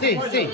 Sim, sim.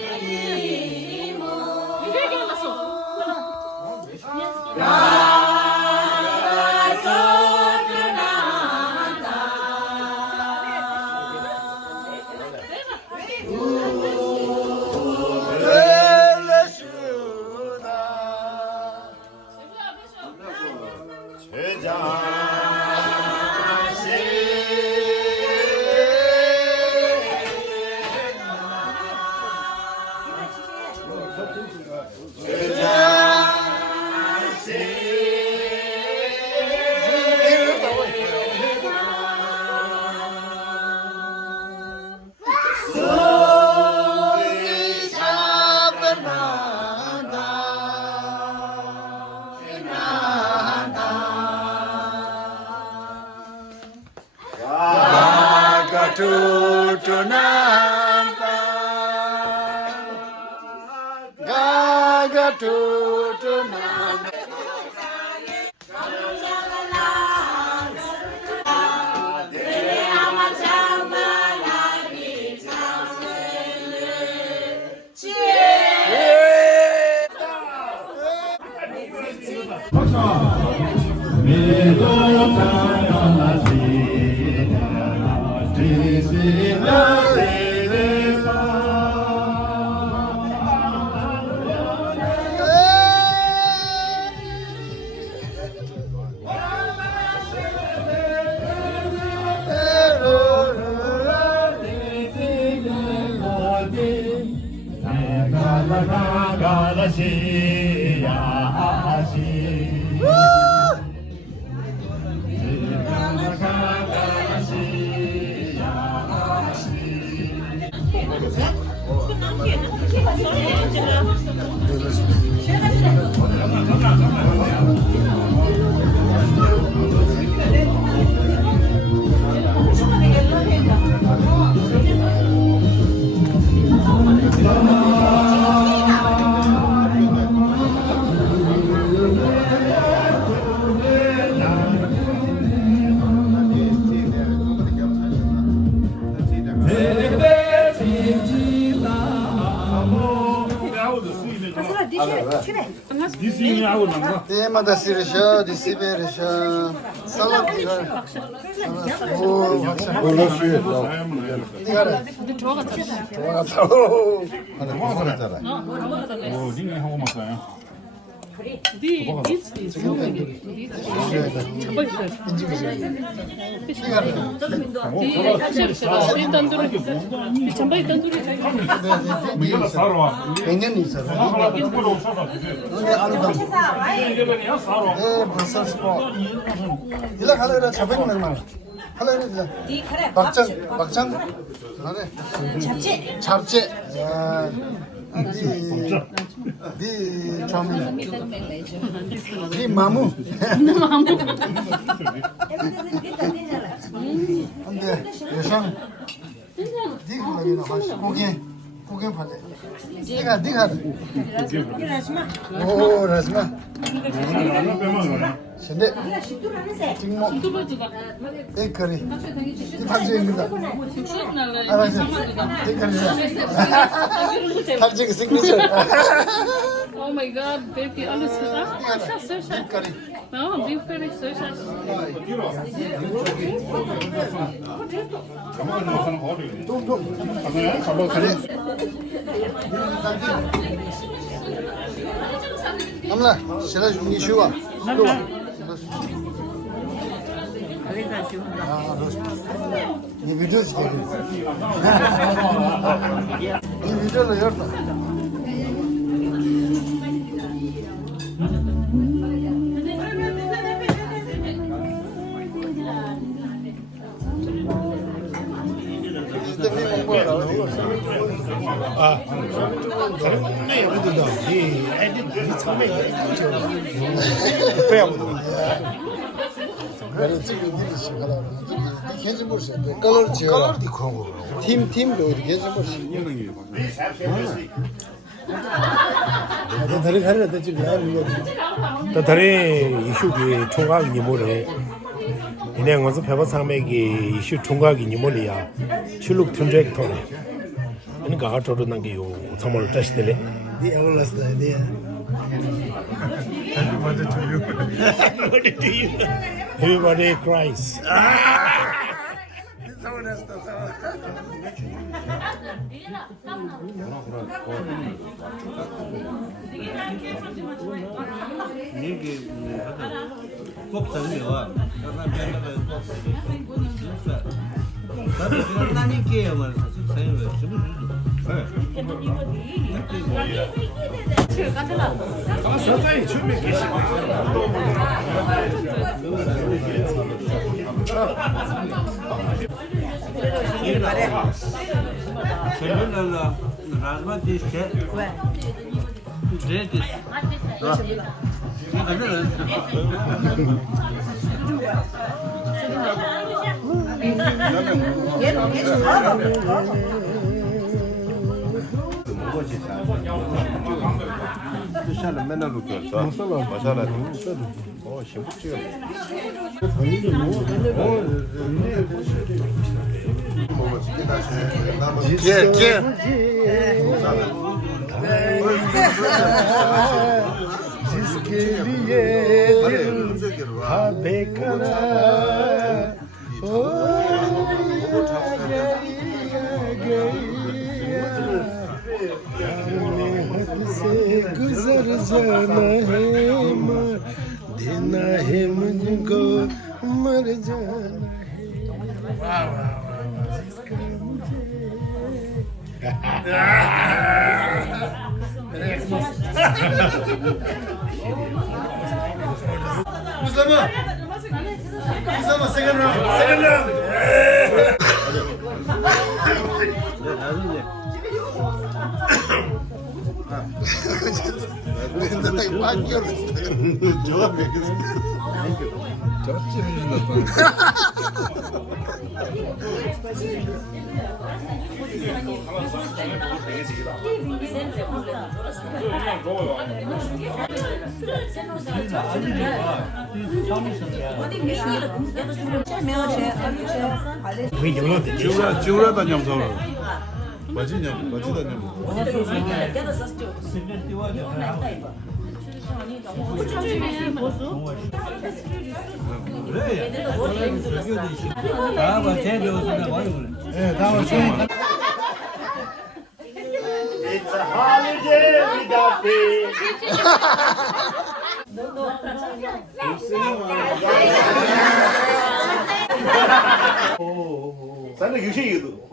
Tema da sirişa, disiberişa. Salam diyor. Oo, uğraşıyor. Diğer. 좋아가 tabisa. Hadi muhabbet ara. 오, 닝이 하고 맞아요. 네, 디스 잡아 있어요. 네, 단두로. 잠바 단두로. 이거 사러 와. 백년 있어. 이거 없어서. 근데 아무도. 이거 사러 와. 에, 벌써 스포. 일라 가려라 잡아는 얼마나. 하려는 이제. 막장. 그래. 잡지. 야. 네 참. 네 마무. 근데 여상 네가 여기는 하시 고개 팔래. 네가. 오 라스마. 근데 징모 에이커리 이 방송입니다. 알았어. 에이커리. 탈지 시그니처. Oh my god, baby, alles gedacht? Ja, zo zo. 에이커리. Nou, beef curry, zo zo. amla şela jungi şuva. Ne video çekiyorsun? Ne video la yorma. Bizde bir mumbar var. 네, 우리도 이 애들 처음에 그래야 뭐. 그래 지금 일이 시작하다. 괜찮 벌써. 컬러 지어. 컬러도 그런 거. 팀도 어디 괜찮 벌써. 다른 가르쳐 듣지 나 다른 이슈기 총각이 뭐래. 이내 가서 배워 상맥이 이슈 총각이 뭐래야. 출력 트랙터네. 그러니까 가토로 남기요. 정말 다시들래. 네 알았어. 네. What did you? Everybody cries. 선생님 준비 계시고 dışarı 맨날 그렇다. 마사라. 신부지가. जिसके लिए था बेकरार ओ से गुजर जाना है मर देना है मुझको मर जाना है Mustafa second round. Ben bakıyorum. Cevap bekliyorsun. Cevap 지우라단 영상을. 맞지냐? 네, 다음 주에 It's a holiday without pay. Sana 유식이도.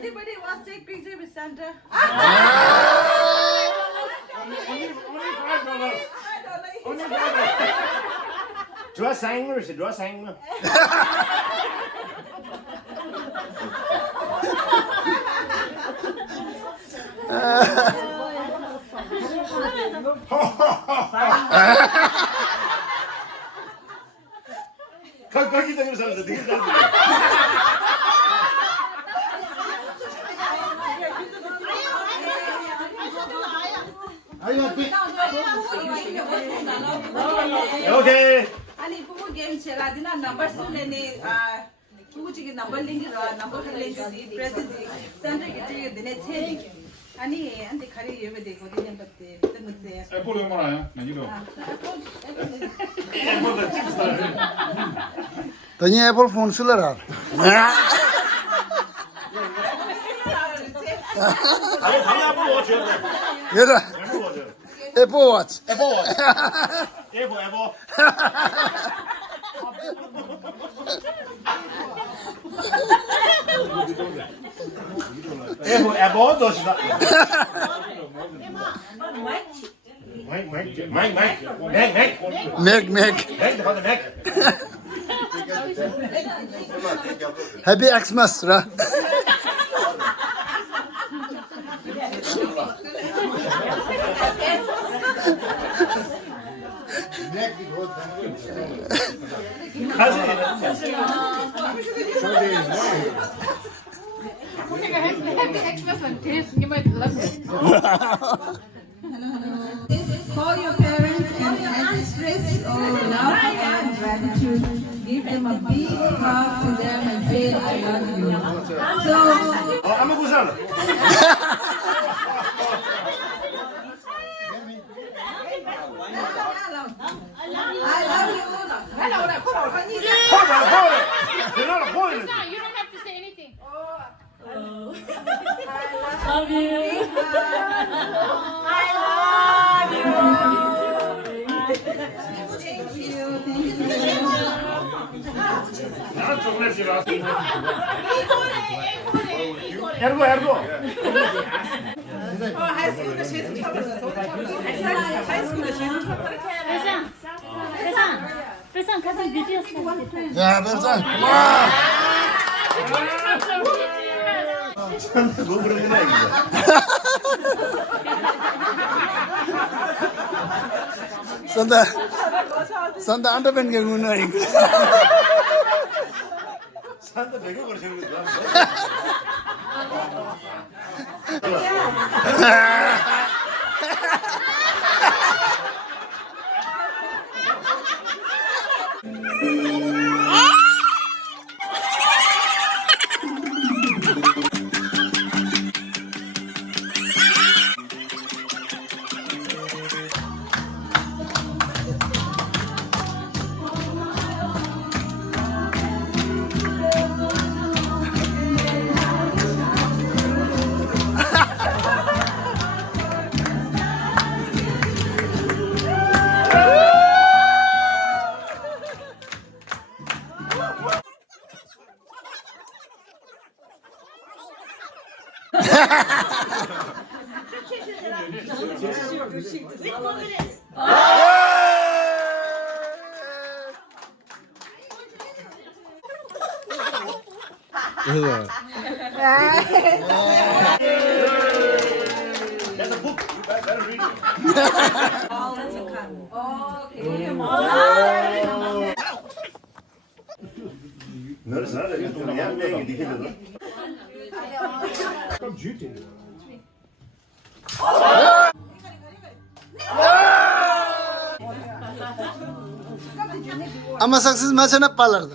Anybody wants to take picture with Santa? Only $5. Draw sang rồi, draw sang mà. 거기 좀 살았어, 되게 잘. Okay. Ani pumu game chela dina number sune ne pumu chigi number link number link di present Santa get dine che ani ante khari yebe de ko dine batte tamutse 애플이 뭐라요? 나 이거. तनी Apple phone सुलर 아니, 당연히 한번 먹어줘야 돼. 얘라 한번 먹어줘. 애플 워치 에버. 에버 도시다. 맥. 맥 맥, 가자, 맥. 해피 엑스마스라 call your parents and express love and gratitude. Give them a big hug to them and say I love you. So 한번 보자. I love you. 보여. You don't have to say anything. 나는 초콜릿이라. 에르고. 하이스쿨도 제일 처음이었어. 하이스쿨도 제일 처음. Pesan, 가서 비디오 스타트. 야 별장 뭐 그런 거야 이거. 산다 안더밴 경우는 이거 산다 배가 그러시는 거야. That's a book. You guys better read it. 너는 나를 좀 양양이 니게거든. 그럼 주지. ama saksız maçına palardı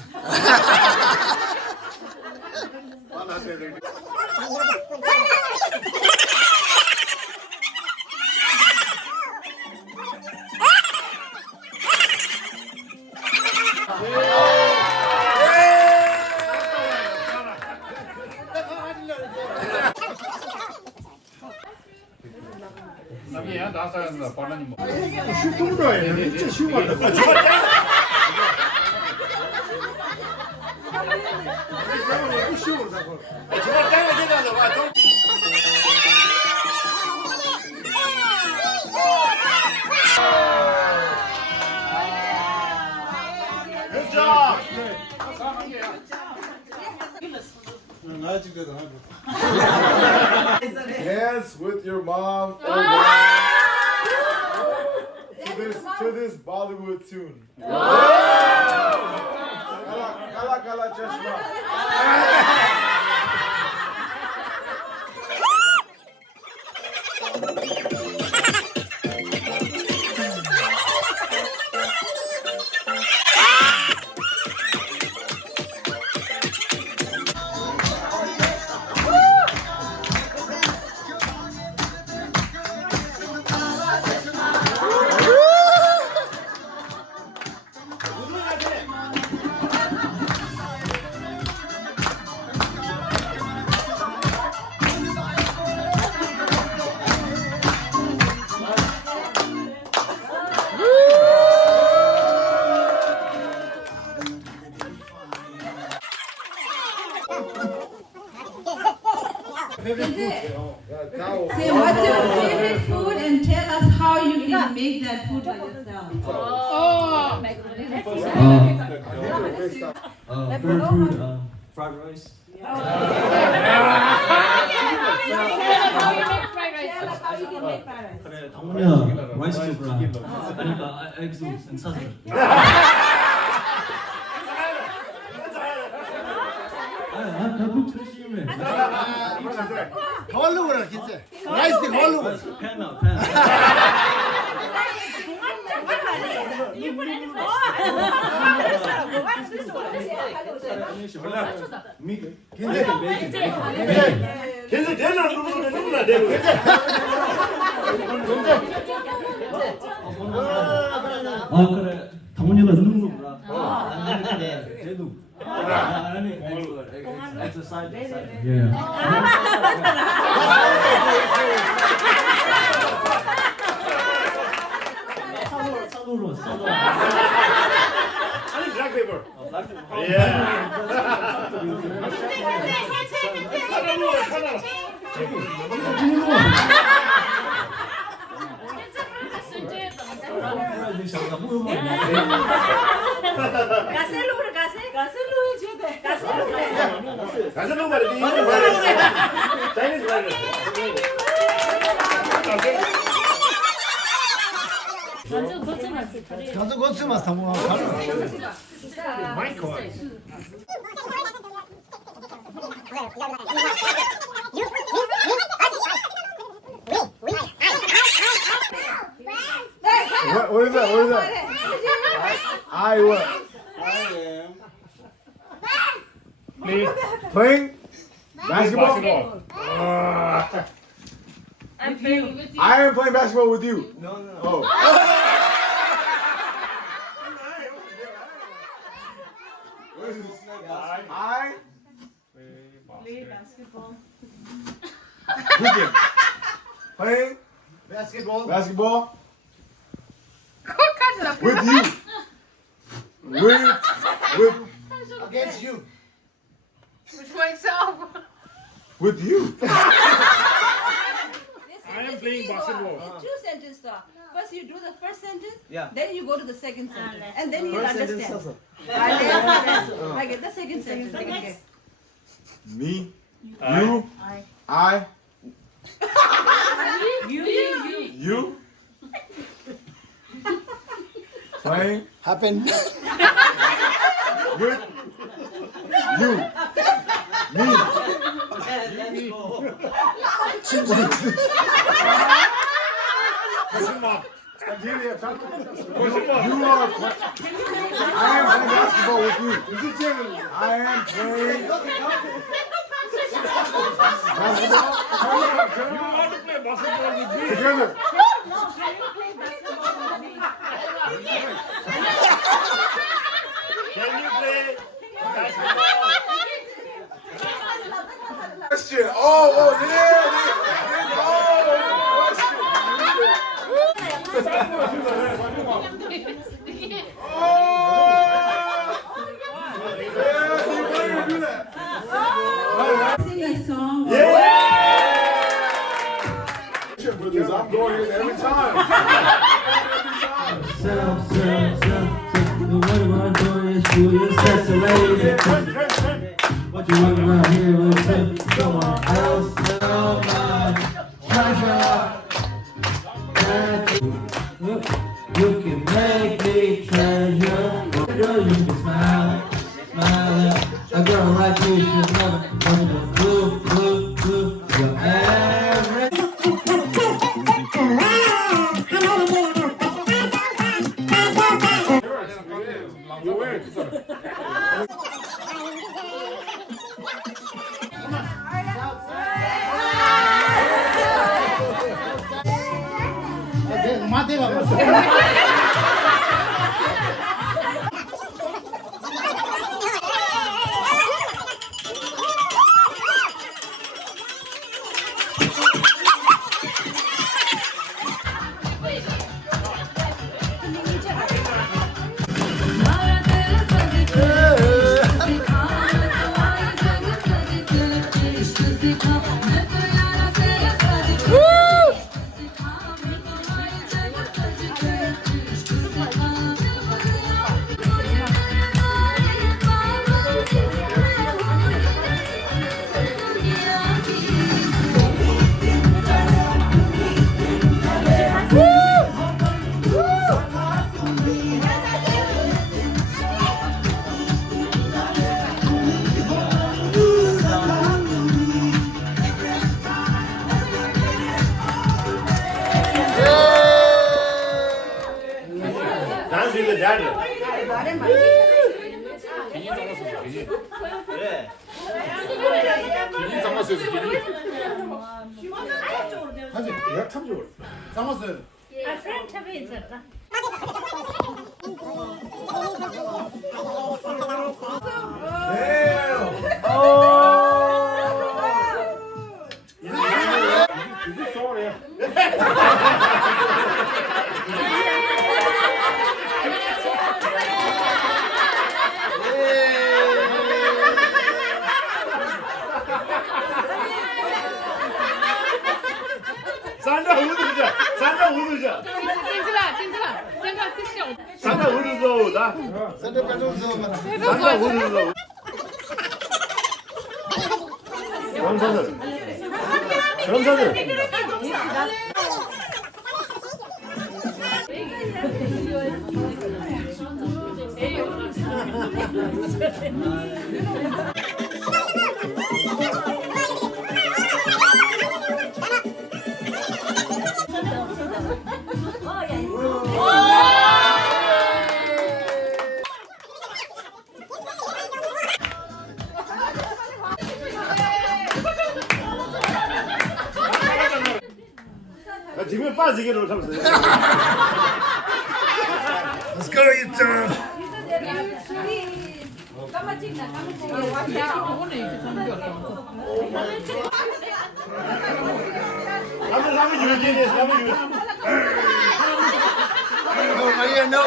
남이야 나사는 바라니 뭐. 진짜 쉬운 거 같아. Good job. Dance with your mom or to this Bollywood tune. Kala kala chashma. Say what's your favorite food and tell us how you can make that food by yourself. Favorite food, fried rice. How you can make fried rice. 그래, 당분이야 라이스 먹으라. 아니까 액수 사서. 나도 조심해. 걸로 그래 진짜. 라이스 걸로 그래. 펜나 펜. 걔네 내놔 누구나 내고. 아 그래, 당분이가 넣는 거구나. 안 되니까 쟤도. 아니 exercise. 예. 싸돌로 싸돌. 아니 black paper. Yeah. 가서 누구 말이지? Chinese 말이지. 가서 고추만 사 먹어. 마이크 와. What is that? What is that? I what? Playing basketball. I'm playing with you. I am playing basketball with you. No. Oh. What is this? I Play basketball. playing basketball. basketball with you. With against you. With myself. with you. I am playing basketball. It's two sentences. First you do the first sentence, Yeah. then you go to the second sentence, and then you First understand. sentence I get the second sentence. Okay. Me. You. I. You. Playing Happen. with you. Me. You are. I am playing basketball with you. I am playing basketball together. Can you play basketball? Question. Oh, yeah. Question. Sing a song. Because I'm going in every time. Whatever I'm doing is for you, that's the lady. What you want around here with me? Come on, I'll sell my treasure. You can make me treasure. Girl, you can smile, smile. A girl like you should never want to blue. You're average. Mate, vamos. Dance with the daddy. 비니 쌍마스에서 비니. 사실 내가 참 좋아. 쌍마스. 이게 소원이야. 산다 우드자. 산다 우드자. Santa Pedroso. 산다 우드자. 전사들. 지금 빠지기로 잡았어요. Let's go, you turn. 한번 유지해. No, Maria, no.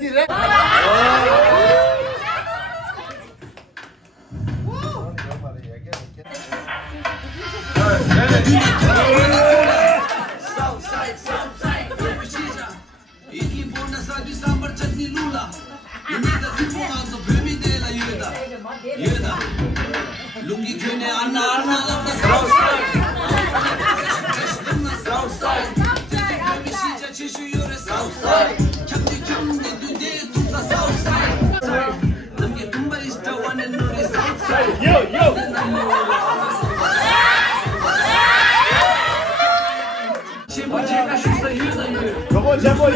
Direct. Lungi köne anna Southside çeşiyor Southside Kendi düde tutsa Southside Lungi tumbar işte one and only Southside Yo. 저거 제보 요.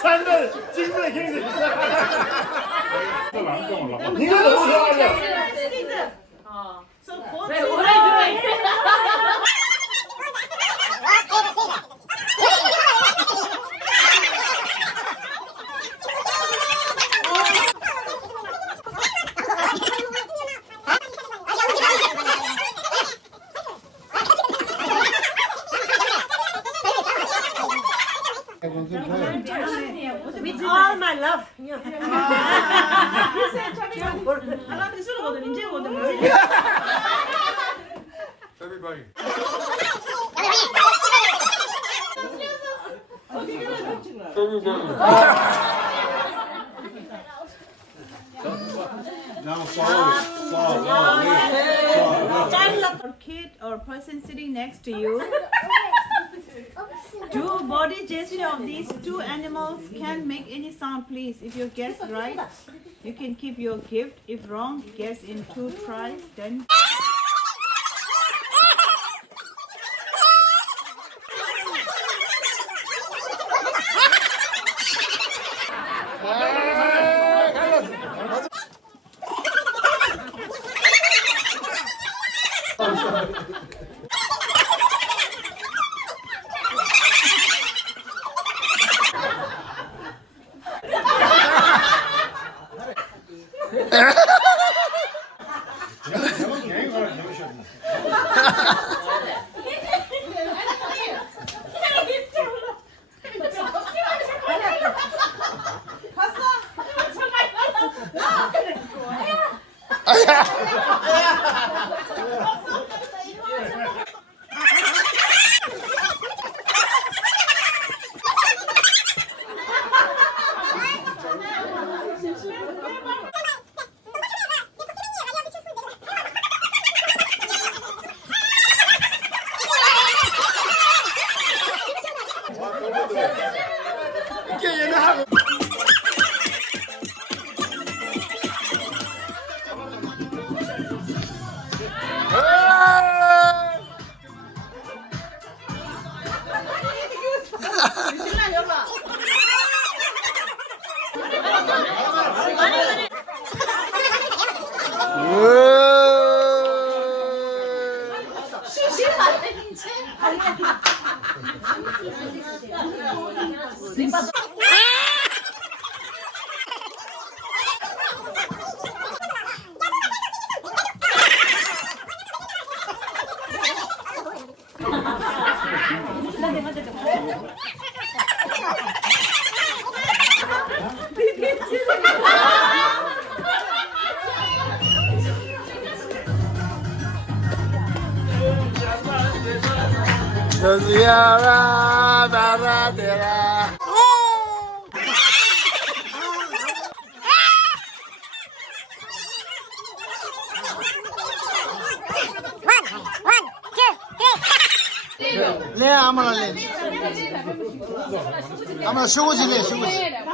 산들 찡그레 갱생. 이거 너무 좋아요. With all my love. Everybody. Now follow it. Child or kid or person sitting next to you. Do body gesture of these two animals can't make any sound, please. If you guess right, you can keep your gift. If wrong, guess in 2 tries. Then. 여기야라 나라대라. 네, 아무나 네. 아무나 쉬고 지내, 쉬고 지내.